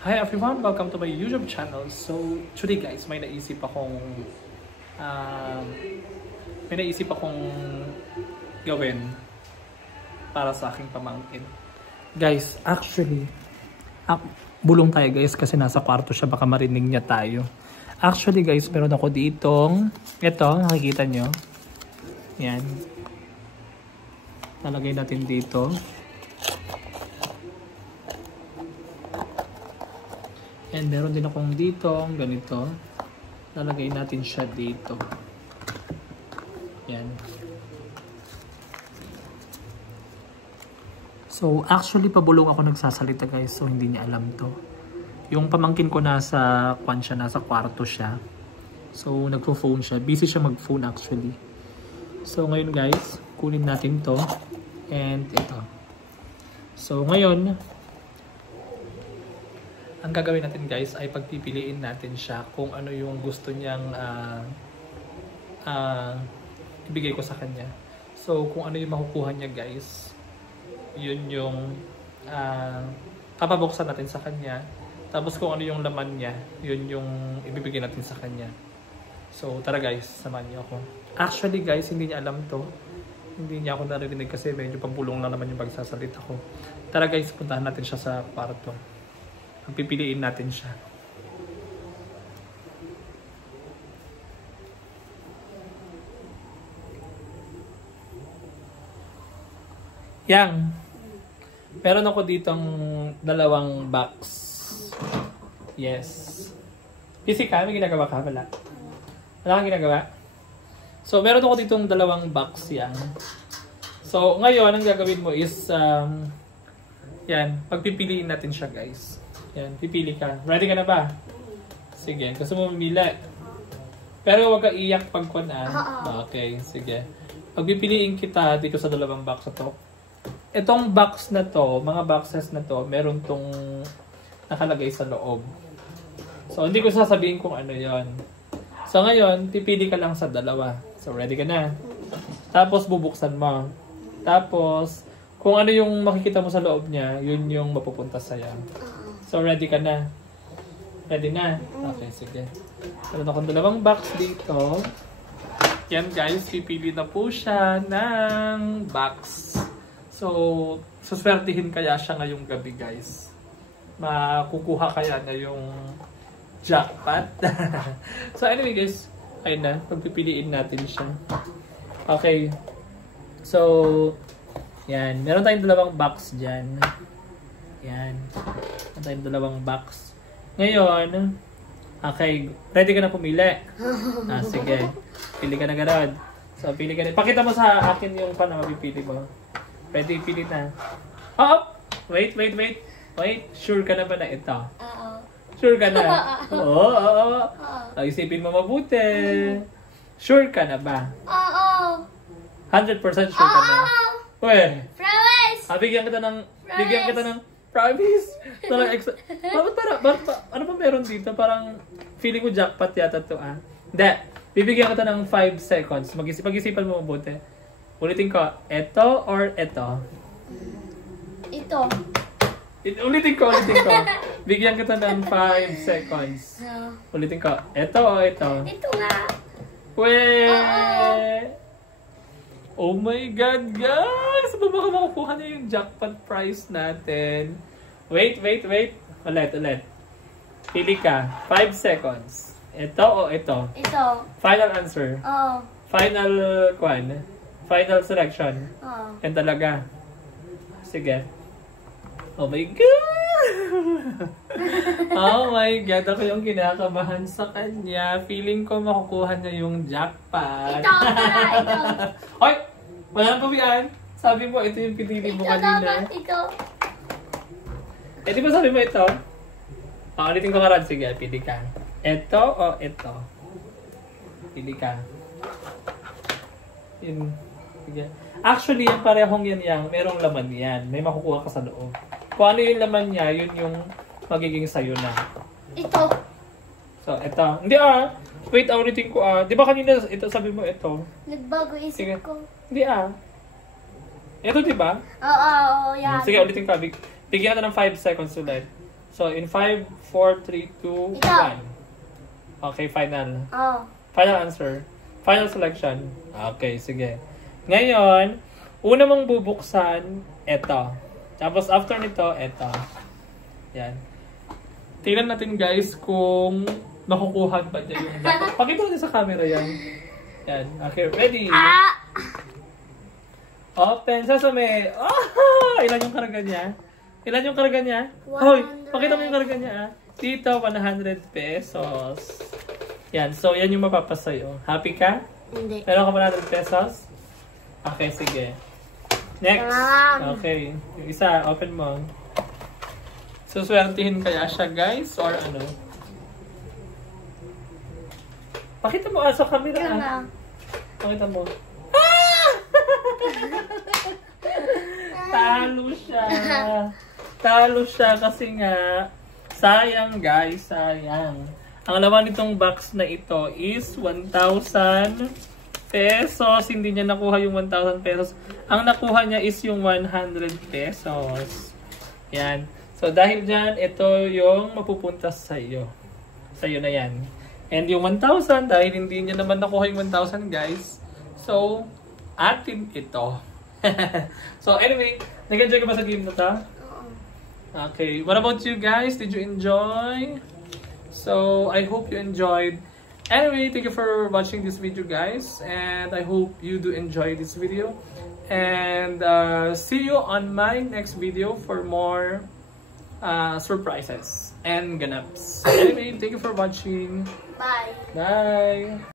Hi everyone! Welcome to my YouTube channel. So, today guys, may naisip akong gawin para sa aking pamangkin. Guys, actually, bulong tayo guys kasi nasa kwarto siya, baka marinig niya tayo. Actually guys, meron ako ditong, ito, nakikita nyo. Yan. Nalagay natin dito. And meron din akong dito, ganito. Lalagay natin siya dito. Yan. So, actually, pabulong ako nagsasalita guys. So, hindi niya alam to. Yung pamangkin ko nasa kwarto siya. So, nagpo-phone siya. Busy siya mag-phone actually. So, ngayon guys, kunin natin to. And ito. So, ngayon, ang gagawin natin guys ay pagpipiliin natin siya kung ano yung gusto niyang ibigay ko sa kanya. So kung ano yung makukuha niya guys, yun yung papabuksan natin sa kanya. Tapos kung ano yung laman niya, yun yung ibibigay natin sa kanya. So tara guys, samahan niyo ako. Actually guys, hindi niya alam to. Hindi niya ako naririnig kasi medyo pambulong lang naman yung pagsasalita ko. Tara guys, puntahan natin siya sa kwarto. Pipiliin natin siya. Yang. Meron ako ditong dalawang box. Yes. Busy ka? May ginagawa ka pala? Wala kang ginagawa? So, meron ako ditong dalawang box yan. So, ngayon, ang gagawin mo is yan. Pagpipiliin natin siya guys. Yan, pipili ka. Ready ka na ba? Sige, gusto mo mamili. Pero huwag ka iyak pagkunan. Okay, sige. Pagpipiliin kita dito sa dalawang box na to. Itong box na to, mga boxes na to, meron tong nakalagay sa loob. So, hindi ko sasabihin kung ano yon. So, ngayon, pipili ka lang sa dalawa. So, ready ka na? Tapos, bubuksan mo. Tapos, kung ano yung makikita mo sa loob niya, yun yung mapupunta sa'yo. So, ready ka na? Ready na? Okay, sige. Meron akong dalawang box dito. Yan guys, pipili na po siya ng box. So, suswertihin kaya siya ngayong gabi guys. Makukuha kaya na yung jackpot. So, anyway guys, ayun na. Pagpipiliin natin siya. Okay. So, yan. Meron tayong dalawang box dyan. Yan. Meron tayong dalawang box. Ngayon, okay. Ready ka na pumili? Sige. Pili ka na gano'n. So, pili ka na. Pakita mo sa akin yung paano mapipili mo. Ready? Pili na. Oh! Wait. Wait. Sure ka na ba na ito? Sure ka na? Oo. Isipin mo mabuti. Sure ka na ba? 100% sure ka na? Uy! Promise! Bigyan kita ng promise. Ano ba meron dito? Parang feeling ko jackpot yata to Hindi. Bibigyan kita ng 5 seconds. Pag-isipan mo mabuti. Ulitin ko. Ito or ito? Ito. Ulitin ko. Bigyan kita ng 5 seconds. No. Ulitin ko. Ito o ito? Ito nga. Oh my God, guys! Baka makukuha niya yung jackpot prize natin. Wait. Ulit. Pili ka. 5 seconds. Ito o ito? Ito. Final answer. Final Final selection. Yan talaga. Sige. Oh my God! Oh my God, ako yung kinakabahan sa kanya. Feeling ko makukuha niya yung jackpot. Ito. Hoy! Wala nang pabian. Sabi mo, ito yung pinili mo kanina. Ito. Eh, di ba sabi mo ito? Ulitin ko karad. Sige, pili ka. Ito o ito? Pili ka. Yun. Sige. Actually, yung parehong yan, merong laman yan. May makukuha ka sa loob. Kung ano yung laman niya, yun yung magiging sayo na. Ito. So, ito. Hindi Wait, ulitin ko Di ba kanina, ito sabi mo ito? Nagbago isip Sige. ko. Hindi Ito, di ba? Oo, yan. Sige, ulitin ko. Bigyan ka ng 5 seconds ulit. So, in 5, 4, 3, 2, Ito. 1. Okay, final. Oh. Final answer. Final selection. Okay, sige. Ngayon, una mong bubuksan, ito. Tapos after nito, ito. Yan. Tingnan natin guys kung makukuha ba niya yung dapat. Pakita mo sa camera yan. Yan. Okay, ready? Ah! Open, sasame. Oh! Ilan yung karga niya? Ilan yung karga niya? Hoy, 100. pakita mo yung karga niya. Dito, 100 pesos. Yan, so yan yung mapapasayo. Happy ka? Hindi. Meron ka 100 pesos? Okay, sige. Next. Okay. Yung isa, open mo. Suswertihin kaya siya, guys? Or ano? Pakita mo sa camera. Ano? Pakita mo. Ah! Talo siya. Talo siya kasi nga, sayang guys, sayang. Ang laman nitong box na ito is 1,000 pesos. Hindi niya nakuha yung 1,000 pesos. Ang nakuha niya is yung 100 pesos. Yan. So, dahil dyan, ito yung mapupunta sa iyo. Sa iyo na yan. And yung 1,000, dahil hindi niya naman nakuha yung 1,000 guys. So, atin ito. So, anyway, nag-enjoy ka ba sa game na to? Okay. What about you guys? Did you enjoy? So, I hope you enjoyed. Anyway, thank you for watching this video, guys. And I hope you do enjoy this video. And see you on my next video for more surprises and ganaps. Anyway, thank you for watching. Bye. Bye!